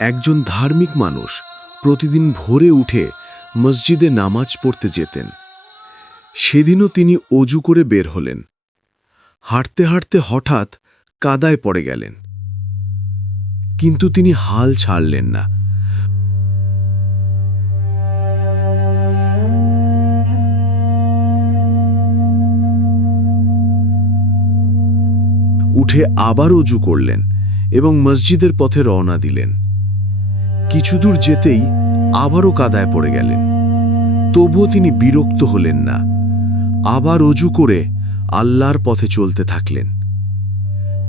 একজন ধার্মিক মানুষ প্রতিদিন ভোরে উঠে মসজিদে নামাজ পড়তে যেতেন। সেদিনও তিনি অজু করে বের হলেন। হাঁটতে হাঁটতে হঠাৎ কাদায় পড়ে গেলেন, কিন্তু তিনি হাল ছাড়লেন না। উঠে আবার অজু করলেন এবং মসজিদের পথে রওনা দিলেন। কিছু দূর যেতেই আবারও কাদায় পড়ে গেলেন, তবুও তিনি বিরক্ত হলেন না। আবার অজু করে আল্লাহর পথে চলতে থাকলেন।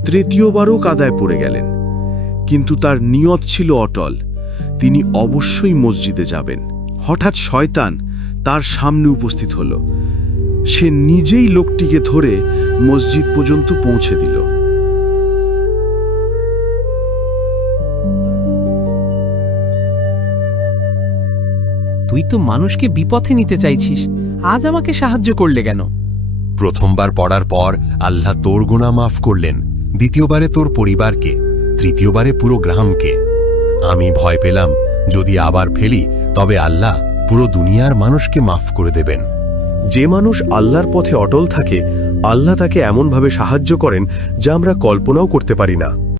তৃতীয়বারও কাদায় পড়ে গেলেন, কিন্তু তার নিয়ত ছিল অটল, তিনি অবশ্যই মসজিদে যাবেন। হঠাৎ শয়তান তার সামনে উপস্থিত হল। সে নিজেই লোকটিকে ধরে মসজিদ পর্যন্ত পৌঁছে দিল। তুই তো মানুষকে বিপথে নিতে চাইছিস, আজ আমাকে সাহায্য করলে কেন? প্রথমবার পড়ার পর আল্লাহ তোর গুনাহ মাফ করলেন, দ্বিতীয়বারে তোর পরিবারকে, তৃতীয়বারে পুরো গ্রামকে। আমি ভয় পেলাম যদি আবার ফেলি তবে আল্লাহ পুরো দুনিয়ার মানুষকে মাফ করে দেবেন। যে মানুষ আল্লাহর পথে অটল থাকে, আল্লাহ তাকে এমনভাবে সাহায্য করেন যা আমরা কল্পনাও করতে পারি না।